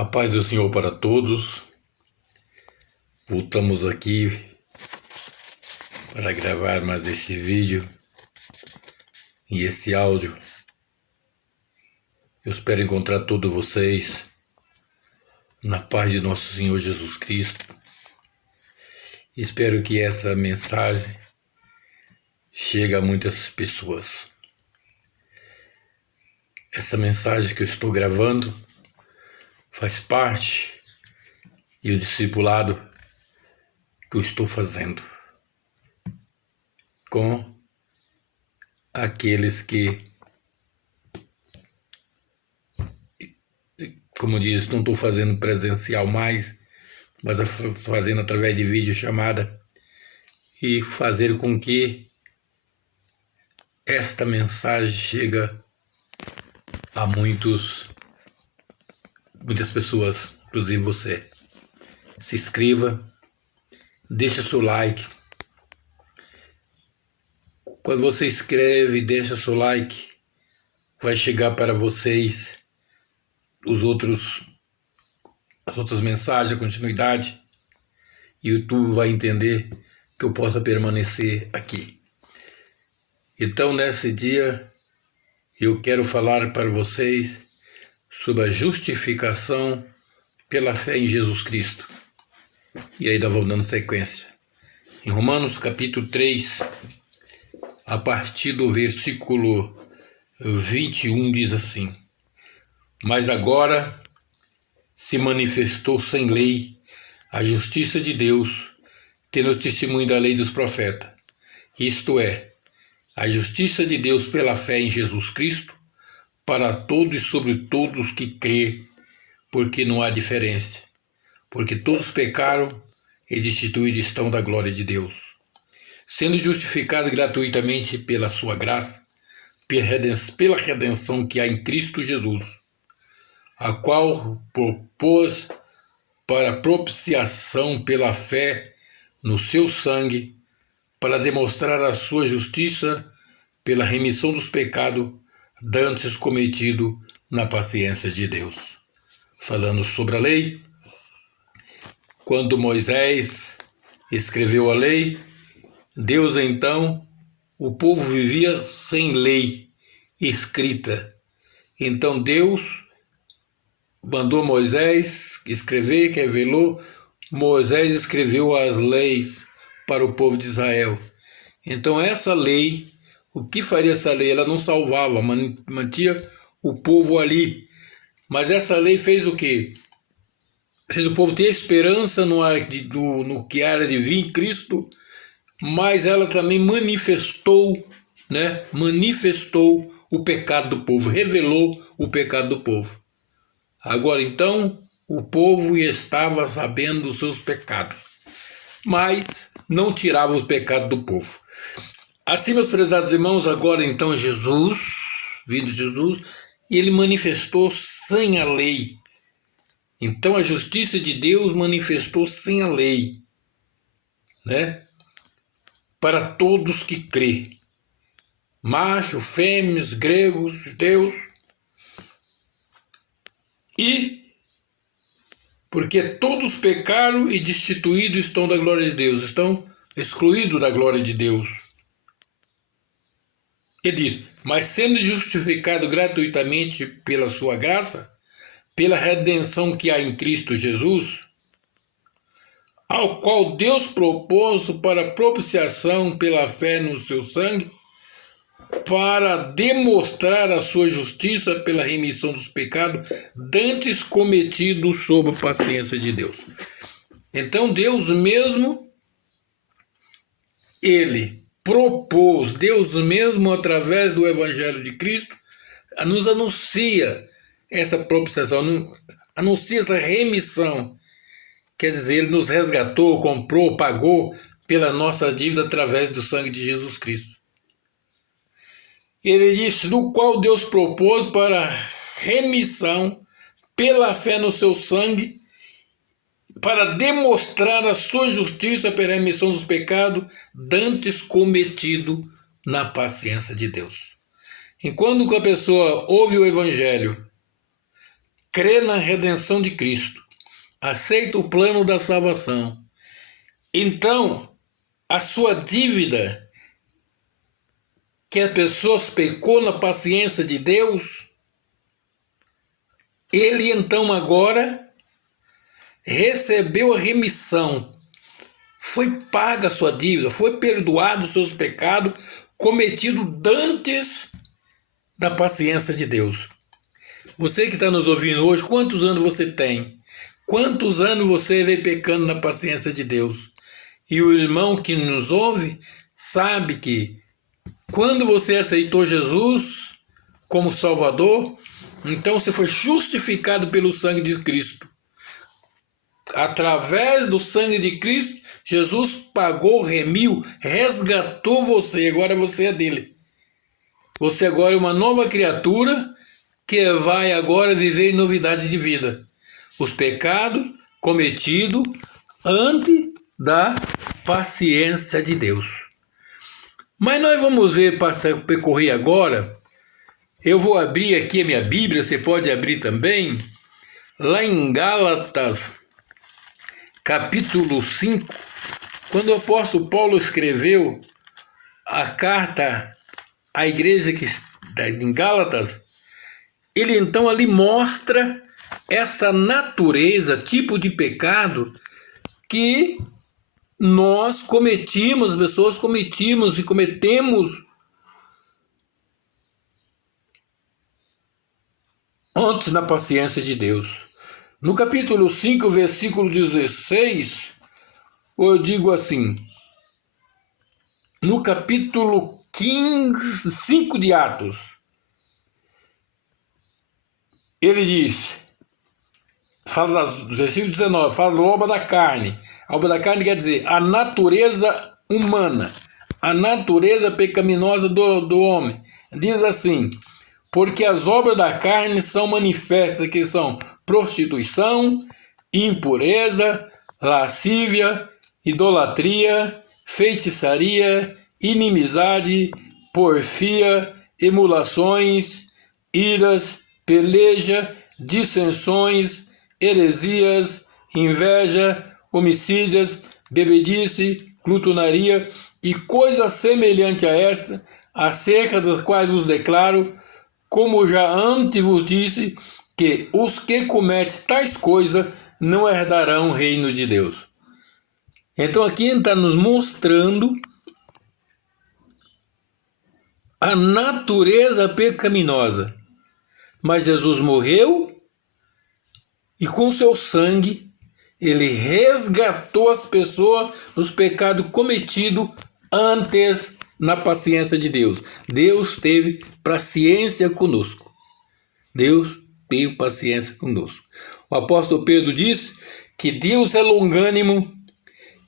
A paz do Senhor para todos. Voltamos aqui para gravar mais este vídeo e esse áudio. Eu espero encontrar todos vocês na paz de nosso Senhor Jesus Cristo. Espero que essa mensagem chegue a muitas pessoas. Essa mensagem que eu estou gravando faz parte do discipulado que eu estou fazendo com aqueles que, como eu disse, não estou fazendo presencial mais, mas fazendo através de videochamada e fazer com que esta mensagem chegue a muitas pessoas, inclusive você. Se inscreva, deixa seu like. Quando você inscreve e deixa seu like, vai chegar para vocês as outras mensagens, a continuidade, e o YouTube vai entender que eu possa permanecer aqui. Então, nesse dia, eu quero falar para vocês sobre a justificação pela fé em Jesus Cristo. E aí nós vamos dando sequência. Em Romanos capítulo 3, a partir do versículo 21, diz assim: Mas agora se manifestou sem lei a justiça de Deus, tendo o testemunho da lei dos profetas, isto é, a justiça de Deus pela fé em Jesus Cristo, para todos e sobre todos que crê, porque não há diferença, porque todos pecaram e destituídos estão da glória de Deus, sendo justificados gratuitamente pela sua graça, pela redenção que há em Cristo Jesus, a qual propôs para propiciação pela fé no seu sangue, para demonstrar a sua justiça pela remissão dos pecados dantes cometido na paciência de Deus. Falando sobre a lei, quando Moisés escreveu a lei, Deus então, o povo vivia sem lei escrita. Então Deus mandou Moisés escrever, que revelou, Moisés escreveu as leis para o povo de Israel. Então essa lei, o que faria essa lei? Ela não salvava, mantinha o povo ali. Mas essa lei fez o quê? Fez o povo ter esperança no que era de vir em Cristo, mas ela também manifestou o pecado do povo, revelou o pecado do povo. Agora então, o povo estava sabendo dos seus pecados, mas não tirava os pecados do povo. Assim, meus prezados irmãos, agora então vindo Jesus, e ele manifestou sem a lei. Então a justiça de Deus manifestou sem a lei, para todos que crê, macho, fêmeas, gregos, judeus, e porque todos pecaram e destituídos estão da glória de Deus, estão excluídos da glória de Deus. Ele diz, mas sendo justificado gratuitamente pela sua graça, pela redenção que há em Cristo Jesus, ao qual Deus propôs para propiciação pela fé no seu sangue, para demonstrar a sua justiça pela remissão dos pecados dantes cometidos sob a paciência de Deus. Então Deus mesmo, ele propôs, Deus mesmo através do Evangelho de Cristo, nos anuncia essa propiciação, anuncia essa remissão. Quer dizer, ele nos resgatou, comprou, pagou pela nossa dívida através do sangue de Jesus Cristo. Ele disse, no qual Deus propôs para remissão pela fé no seu sangue, para demonstrar a sua justiça pela remissão dos pecados dantes cometido na paciência de Deus. Enquanto a pessoa ouve o Evangelho, crê na redenção de Cristo, aceita o plano da salvação, então a sua dívida que a pessoa pecou na paciência de Deus, ele então agora recebeu a remissão, foi paga a sua dívida, foi perdoado os seus pecados cometidos antes da paciência de Deus. Você que está nos ouvindo hoje, quantos anos você tem? Quantos anos você vem pecando na paciência de Deus? E o irmão que nos ouve sabe que quando você aceitou Jesus como Salvador, então você foi justificado pelo sangue de Cristo. Através do sangue de Cristo, Jesus pagou, remiu, resgatou você. Agora você é dele. Você agora é uma nova criatura que vai agora viver em novidades de vida. Os pecados cometidos antes da paciência de Deus. Mas nós vamos ver, percorrer agora. Eu vou abrir aqui a minha Bíblia, você pode abrir também, lá em Gálatas, capítulo 5, quando o apóstolo Paulo escreveu a carta à igreja em Gálatas, ele então ali mostra essa natureza, tipo de pecado que nós cometimos, as pessoas cometimos e cometemos antes na paciência de Deus. No capítulo 5, versículo 16, eu digo assim, no capítulo 5 de Atos, ele diz, fala do versículo 19, fala da obra da carne. A obra da carne quer dizer a natureza humana, a natureza pecaminosa do homem. Diz assim, porque as obras da carne são manifestas, que são prostituição, impureza, lascívia, idolatria, feitiçaria, inimizade, porfia, emulações, iras, peleja, dissensões, heresias, inveja, homicídios, bebedice, glutonaria e coisas semelhantes a esta, acerca das quais vos declaro, como já antes vos disse, que os que cometem tais coisas não herdarão o reino de Deus. Então aqui está nos mostrando a natureza pecaminosa. Mas Jesus morreu e com seu sangue ele resgatou as pessoas dos pecados cometidos antes na paciência de Deus. Deus teve paciência conosco. Deus teve paciência conosco. O apóstolo Pedro diz que Deus é longânimo,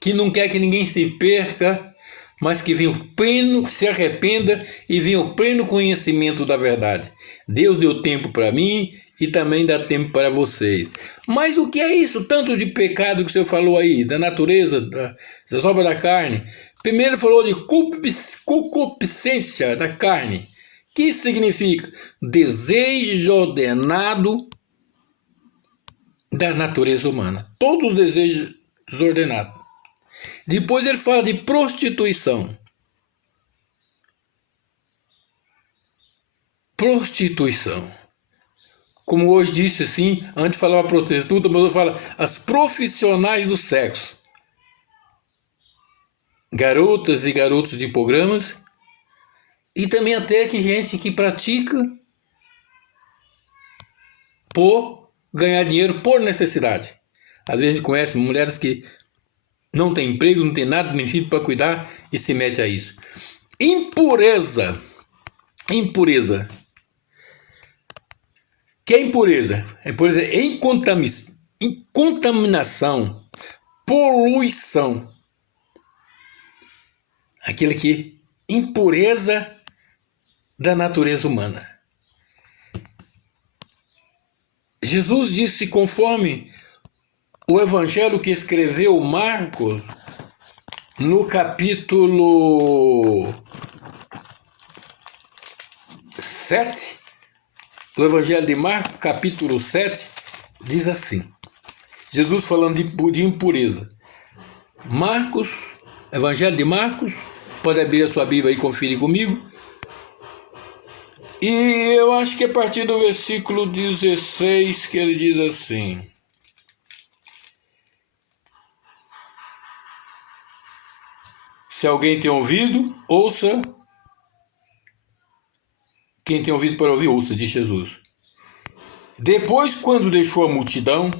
que não quer que ninguém se perca, mas que venha o pleno, se arrependa e venha o pleno conhecimento da verdade. Deus deu tempo para mim e também dá tempo para vocês. Mas o que é isso? Tanto de pecado que o senhor falou aí, da natureza, das obras da carne. Primeiro falou de concupiscência da carne. O que isso significa? Desejo ordenado da natureza humana. Todos os desejos desordenados. Depois ele fala de prostituição. Prostituição. Como hoje disse assim, antes falava prostituta, mas hoje fala as profissionais do sexo. Garotas e garotos de programas. E também até que gente que pratica por ganhar dinheiro por necessidade. Às vezes a gente conhece mulheres que não tem emprego, não tem nada, nem filho para cuidar e se mete a isso. Impureza. Impureza. Que é impureza? Impureza é contaminação, poluição. Aquilo que impureza da natureza humana. Jesus disse, conforme o evangelho que escreveu Marcos, no capítulo 7, do Evangelho de Marcos, capítulo 7, diz assim. Jesus falando de impureza. Marcos, Evangelho de Marcos, pode abrir a sua Bíblia e conferir comigo. E eu acho que é a partir do versículo 16 que ele diz assim. Se alguém tem ouvido, ouça. Quem tem ouvido para ouvir, ouça, diz Jesus. Depois, quando deixou a multidão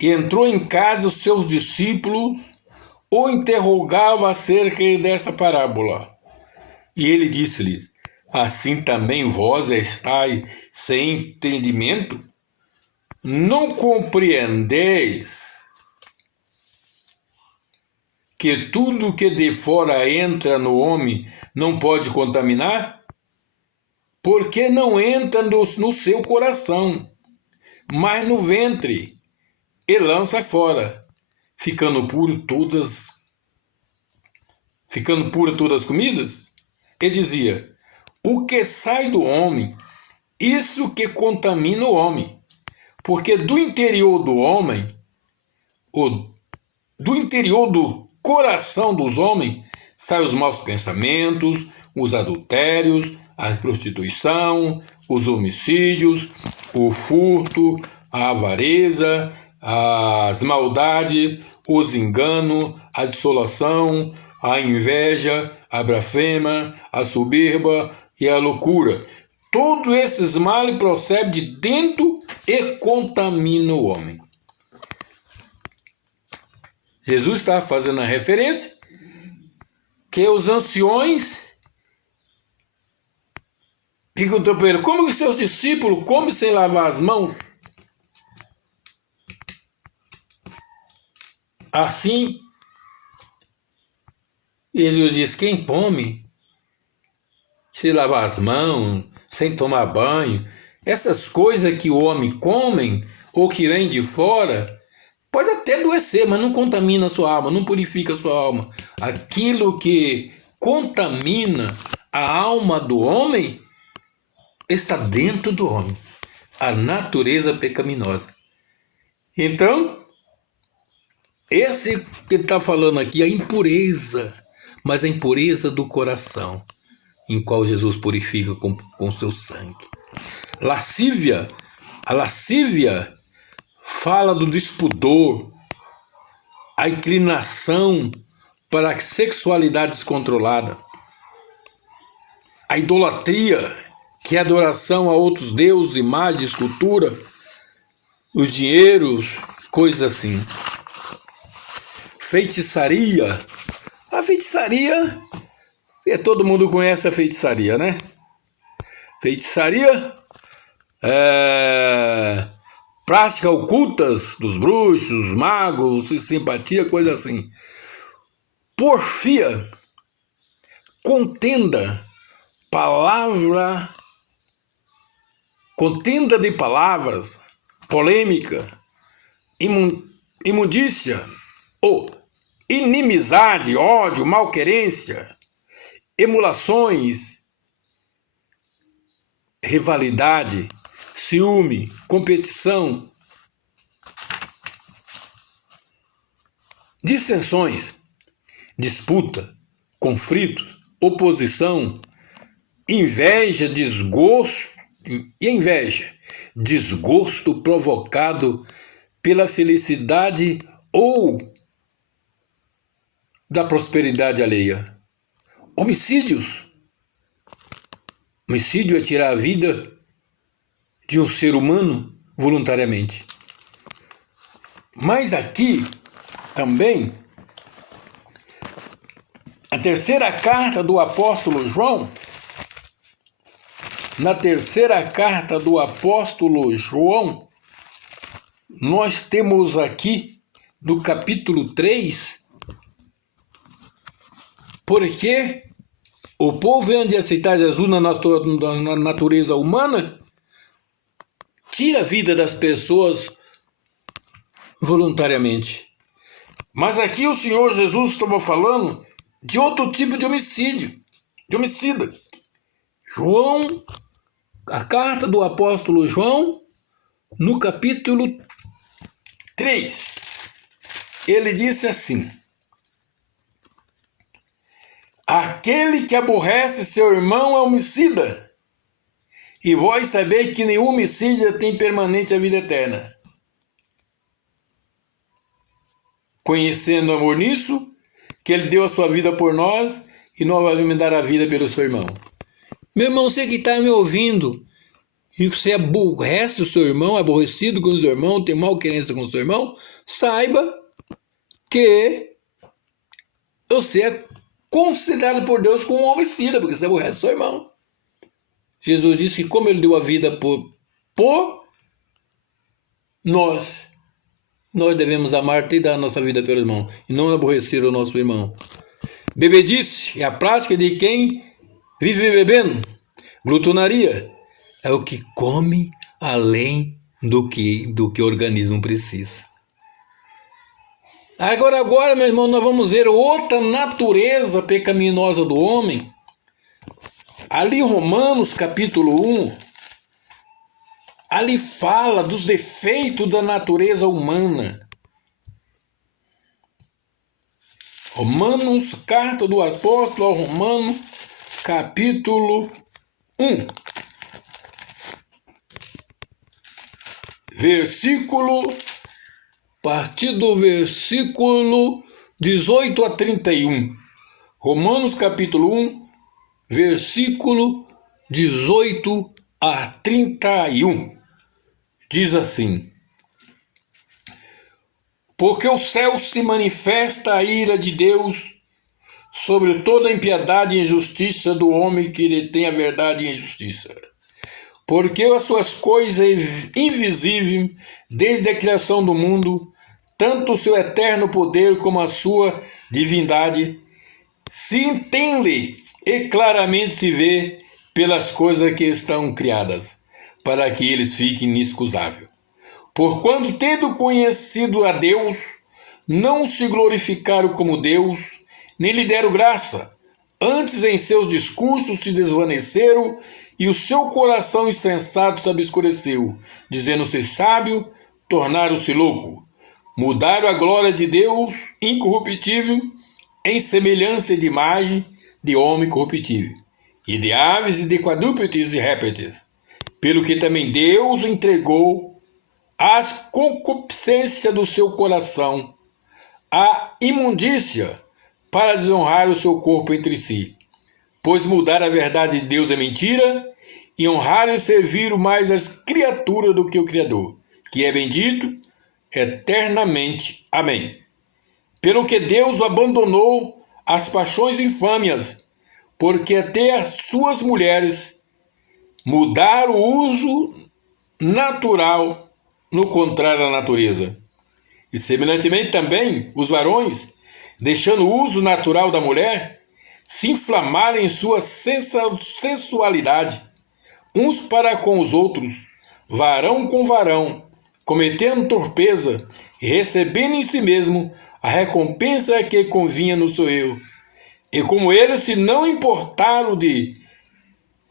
e entrou em casa, os seus discípulos o interrogavam acerca dessa parábola. E ele disse-lhes: assim também vós estáis sem entendimento? Não compreendeis que tudo que de fora entra no homem não pode contaminar? Porque não entra no seu coração, mas no ventre, e lança fora, ficando pura todas as comidas? E dizia: o que sai do homem, isso que contamina o homem, porque do interior do homem, do interior do coração dos homens, saem os maus pensamentos, os adultérios, a prostituição, os homicídios, o furto, a avareza, as maldades, os enganos, a dissolação, a inveja, a blasfêmia, a soberba e a loucura. Todos esses males procedem de dentro e contaminam o homem. Jesus está fazendo a referência que os anciões perguntou para ele: como que seus discípulos comem sem lavar as mãos? Assim, Jesus disse: quem come sem lavar as mãos, sem tomar banho, essas coisas que o homem come ou que vem de fora, pode até adoecer, mas não contamina a sua alma, não purifica a sua alma. Aquilo que contamina a alma do homem está dentro do homem, a natureza pecaminosa. Então, esse que ele está falando aqui, a impureza, mas a impureza do coração, em qual Jesus purifica com seu sangue. Lascívia, a lascívia fala do despudor, a inclinação para a sexualidade descontrolada. A idolatria, que é a adoração a outros deuses, imagens, escultura, os dinheiros, coisas assim. Feitiçaria. A feitiçaria, todo mundo conhece a feitiçaria, né? Feitiçaria práticas ocultas dos bruxos, magos, simpatia, coisa assim. Porfia, contenda de palavras, polêmica, imundícia, ou inimizade, ódio, malquerência, emulações, rivalidade, ciúme, competição, dissensões, disputa, conflitos, oposição, inveja, desgosto provocado pela felicidade ou da prosperidade alheia. Homicídios. Homicídio é tirar a vida de um ser humano voluntariamente. Mas aqui também, a terceira carta do apóstolo João, na terceira carta do apóstolo João, nós temos aqui no capítulo 3, porque o povo, antes de aceitar Jesus na natureza humana, tira a vida das pessoas voluntariamente. Mas aqui o Senhor Jesus estava falando de outro tipo de homicida. João, A carta do apóstolo João, no capítulo 3, ele disse assim: aquele que aborrece seu irmão é homicida, e vós sabeis que nenhum homicida tem permanente a vida eterna. Conhecendo o amor nisso, que ele deu a sua vida por nós, e nós vamos dar a vida pelo seu irmão. Meu irmão, você que está me ouvindo, e você aborrece o seu irmão, aborrecido com o seu irmão, tem malquerência com o seu irmão, saiba que você é considerado por Deus como um homicida, porque você aborrece o seu irmão. Jesus disse que como ele deu a vida por nós devemos amar e dar a nossa vida pelo irmão, e não aborrecer o nosso irmão. Bebedice é a prática de quem vive bebendo. Glutonaria é o que come além do que o organismo precisa. Agora, meu irmão, nós vamos ver outra natureza pecaminosa do homem. Ali em Romanos capítulo 1, ali fala dos defeitos da natureza humana. Romanos, carta do apóstolo ao Romano, capítulo 1. A partir do versículo 18 a 31. Romanos capítulo 1, versículo 18 a 31. Diz assim: porque o céu se manifesta a ira de Deus sobre toda a impiedade e injustiça do homem que detém a verdade e injustiça. Porque as suas coisas invisíveis, desde a criação do mundo, tanto o seu eterno poder como a sua divindade, se entende e claramente se vê pelas coisas que estão criadas, para que eles fiquem inexcusáveis. Porquanto, tendo conhecido a Deus, não se glorificaram como Deus, nem lhe deram graça. Antes, em seus discursos se desvaneceram, e o seu coração insensato se obscureceu. Dizendo-se sábio, tornaram-se louco. Mudaram a glória de Deus incorruptível em semelhança de imagem de homem corruptível, e de aves e de quadrúpedes e répteis. Pelo que também Deus entregou às concupiscências do seu coração a imundícia, para desonrar o seu corpo entre si. Pois mudar a verdade de Deus é mentira, e honrar e servir mais as criaturas do que o Criador, que é bendito eternamente. Amém. Pelo que Deus o abandonou às paixões infâmias, porque até as suas mulheres mudaram o uso natural no contrário à natureza. E semelhantemente também os varões, deixando o uso natural da mulher, se inflamarem em sua sensualidade, uns para com os outros, varão com varão, cometendo torpeza e recebendo em si mesmo a recompensa que convinha no seu erro. E como eles se não importaram de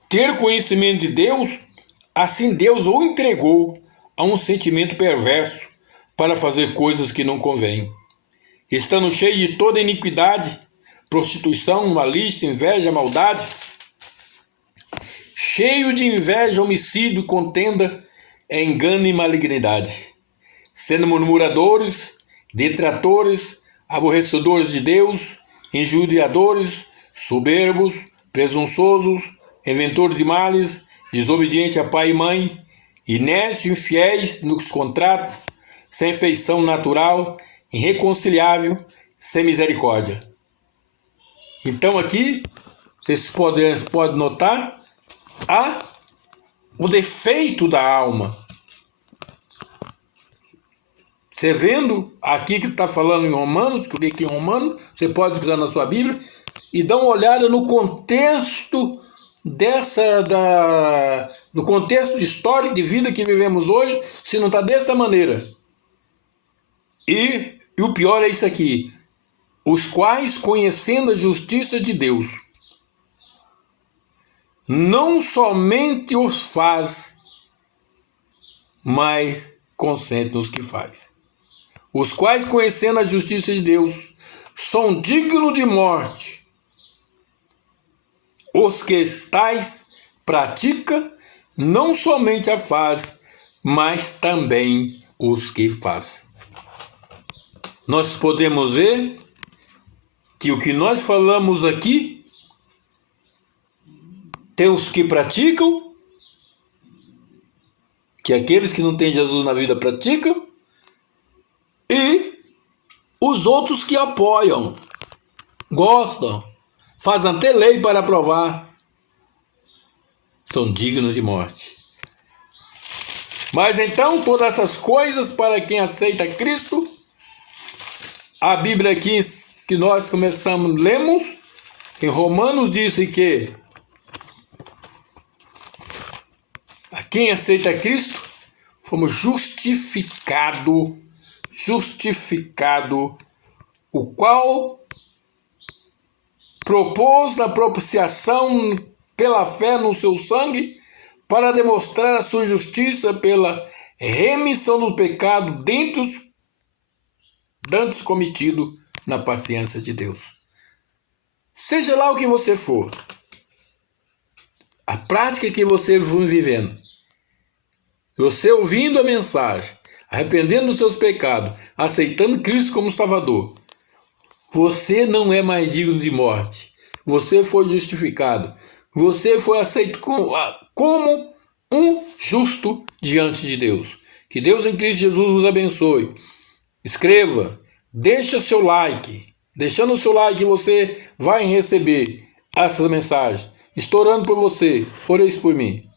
ter conhecimento de Deus, assim Deus o entregou a um sentimento perverso para fazer coisas que não convêm. Estando cheio de toda iniquidade, prostituição, malícia, inveja, maldade, cheio de inveja, homicídio, contenda, engano e malignidade, sendo murmuradores, detratores, aborrecedores de Deus, injuriadores, soberbos, presunçosos, inventores de males, desobedientes a pai e mãe, inécios, infiéis nos contratos, sem feição natural, irreconciliável, sem misericórdia. Então aqui, vocês podem notar o defeito da alma. Você vendo aqui que está falando em Romanos, que eu li aqui em Romanos, você pode usar na sua Bíblia, e dá uma olhada no contexto no contexto de história e de vida que vivemos hoje, se não está dessa maneira. E o pior é isso aqui: os quais, conhecendo a justiça de Deus, não somente os faz, mas consente nos que faz. Os quais, conhecendo a justiça de Deus, são dignos de morte. Os que tais pratica, não somente a faz, mas também os que faz. Nós podemos ver que o que nós falamos aqui, tem os que praticam, que aqueles que não têm Jesus na vida praticam, e os outros que apoiam, gostam, fazem até lei para aprovar, são dignos de morte. Mas então, todas essas coisas para quem aceita Cristo, a Bíblia aqui que nós lemos, em Romanos disse que a quem aceita Cristo, fomos justificado, o qual propôs a propiciação pela fé no seu sangue, para demonstrar a sua justiça pela remissão do pecado dantes cometido na paciência de Deus. Seja lá o que você for, a prática que você for vivendo, você ouvindo a mensagem, arrependendo dos seus pecados, aceitando Cristo como Salvador, você não é mais digno de morte. Você foi justificado. Você foi aceito como um justo diante de Deus. Que Deus em Cristo Jesus vos abençoe. Escreva, deixa seu like. Deixando o seu like, você vai receber essas mensagens. Estou orando por você, ore isso por mim.